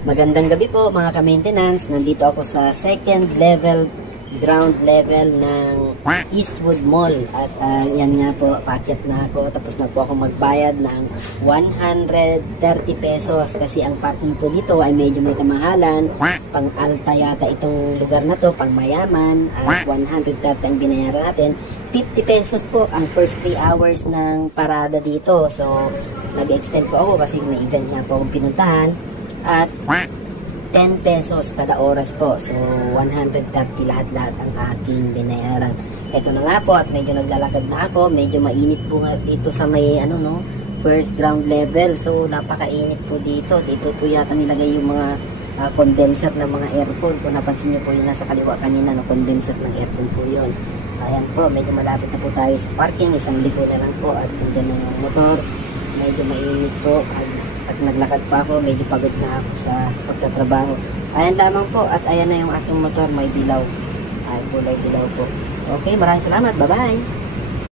Magandang gabi po mga ka-maintenance. Nandito ako sa second level, ground level ng Eastwood Mall. At yan nga po, paakyat na ako. Tapos na po ako magbayad ng 130 pesos. Kasi ang parking po dito ay medyo may kamahalan. Pang alta yata itong lugar na to, pang mayaman. At 130 ang binayaran natin. 50 pesos po ang first 3 hours ng parada dito. So, nag-extend po ako kasi may event nga po akong pinuntahan. At 10 pesos kada oras po. So 130 lahat-lahat ang aking binayaran. Ito na nga po, at medyo naglalakad na ako. Medyo mainit po nga dito sa may first ground level. So napakainit po dito. Dito po yata nilagay yung mga condenser ng mga aircon. Kung napansin niyo po yung nasa kaliwa kanina, condenser ng aircon po yun. Ayan po, medyo malapit na po tayo sa parking. Isang ligo na lang po at nandiyan na yung motor. Medyo mainit po. At naglakad pa ako, medyo pagod na ako sa pagtatrabaho. Ayan lamang po, at ayan na yung aking motor, may dilaw. Ay, kulay dilaw po. Okay, maraming salamat. Bye-bye!